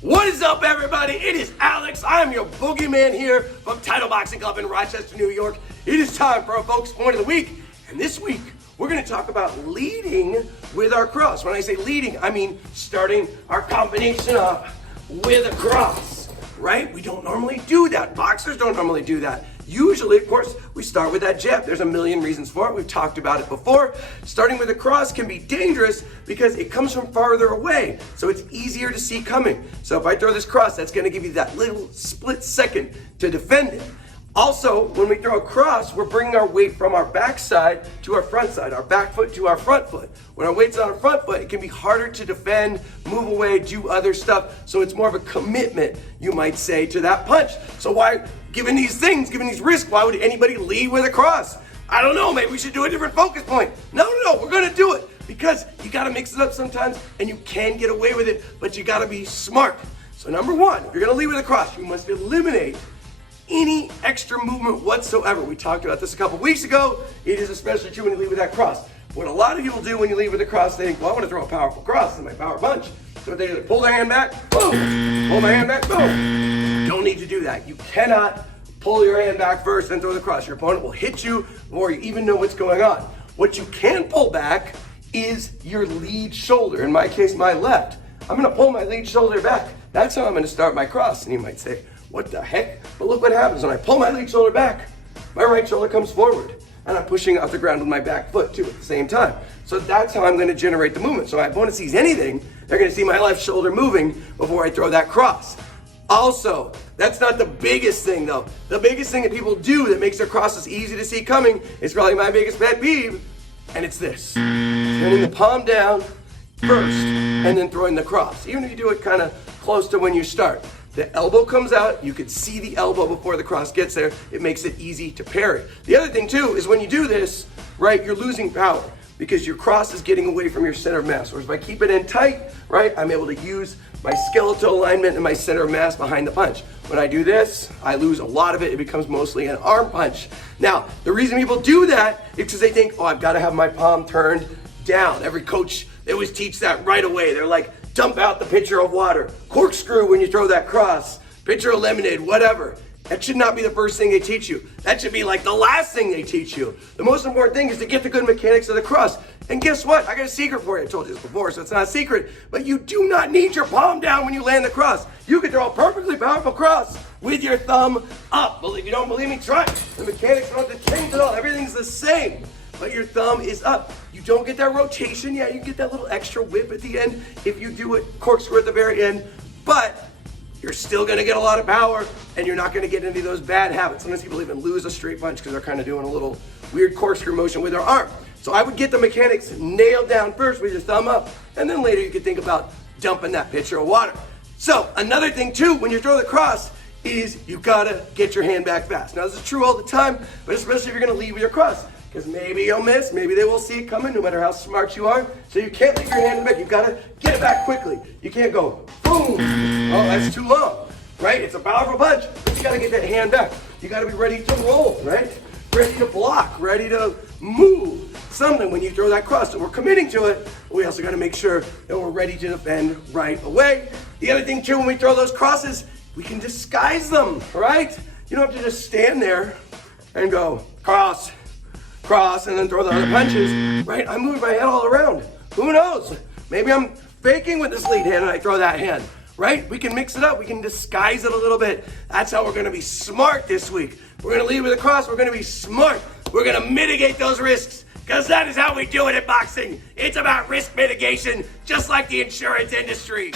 What is up, everybody? It is Alex. I'm your boogeyman here from Title Boxing Club in Rochester, New York. It is time for our Focus Point of the Week. And this week, we're going to talk about leading with our cross. When I say leading, I mean starting our combination off with a cross, right? We don't normally do that. Boxers don't normally do that. Usually, of course, we start with that jab. There's a million reasons for it. We've talked about it before. Starting with a cross can be dangerous because it comes from farther away, so it's easier to see coming. So if I throw this cross, that's going to give you that little split second to defend it. Also, when we throw a cross, we're bringing our weight from our back side to our front side, our back foot to our front foot. When our weight's on our front foot, it can be harder to defend, move away, do other stuff. So it's more of a commitment, you might say, to that punch. So why, given these risks, why would anybody lead with a cross? I don't know, maybe we should do a different focus point. No, we're gonna do it because you gotta mix it up sometimes and you can get away with it, but you gotta be smart. So number one, if you're gonna lead with a cross, you must eliminate any extra movement whatsoever. We talked about this a couple weeks ago. It is especially true when you lead with that cross. What a lot of people do when you lead with a cross, they think, well, I want to throw a powerful cross in my power punch. So they either pull their hand back, boom, pull my hand back, boom. Don't need to do that. You cannot pull your hand back first and throw the cross. Your opponent will hit you before you even know what's going on. What you can pull back is your lead shoulder. In my case, my left. I'm gonna pull my lead shoulder back. That's how I'm gonna start my cross. And you might say, what the heck? But look what happens when I pull my lead shoulder back. My right shoulder comes forward and I'm pushing off the ground with my back foot too at the same time. So that's how I'm going to generate the movement. So my opponent sees anything, they're going to see my left shoulder moving before I throw that cross. Also, that's not the biggest thing though. The biggest thing that people do that makes their crosses easy to see coming is probably my biggest pet peeve, and it's this. Turning the palm down first and then throwing the cross. Even if you do it kind of close to when you start. The elbow comes out, you can see the elbow before the cross gets there. It makes it easy to parry. The other thing too is when you do this, right, you're losing power because your cross is getting away from your center of mass. Whereas if I keep it in tight, right, I'm able to use my skeletal alignment and my center of mass behind the punch. When I do this, I lose a lot of it. It becomes mostly an arm punch. Now, the reason people do that is because they think, oh, I've got to have my palm turned down. Every coach, they always teach that right away. They're like, dump out the pitcher of water, corkscrew when you throw that cross, pitcher of lemonade, whatever. That should not be the first thing they teach you. That should be like the last thing they teach you. The most important thing is to get the good mechanics of the cross. And guess what? I got a secret for you. I told you this before, so it's not a secret. But you do not need your palm down when you land the cross. You can throw a perfectly powerful cross with your thumb up. If you don't believe me, try it. The mechanics don't have to change at all. Everything's the same. But your thumb is up. You don't get that rotation. Yeah, you can get that little extra whip at the end if you do it corkscrew at the very end, but you're still gonna get a lot of power and you're not gonna get any of those bad habits. Sometimes people even lose a straight punch because they're kind of doing a little weird corkscrew motion with their arm. So I would get the mechanics nailed down first with your thumb up, and then later you could think about dumping that pitcher of water. So another thing too, when you throw the cross, is you gotta get your hand back fast. Now this is true all the time, but especially if you're gonna lead with your cross. Because maybe you'll miss, maybe they will see it coming, no matter how smart you are. So you can't leave your hand in the back. You've got to get it back quickly. You can't go, boom. Oh, that's too long, right? It's a powerful punch, but you got to get that hand back. You got to be ready to roll, right? Ready to block, ready to move something when you throw that cross. So we're committing to it, but we also got to make sure that we're ready to defend right away. The other thing too, when we throw those crosses, we can disguise them, right? You don't have to just stand there and go, cross, and then throw the other punches, right? I'm moving my head all around. Who knows? Maybe I'm faking with this lead hand and I throw that hand, right? We can mix it up. We can disguise it a little bit. That's how we're going to be smart this week. We're going to lead with a cross. We're going to be smart. We're going to mitigate those risks because that is how we do it in boxing. It's about risk mitigation, just like the insurance industry.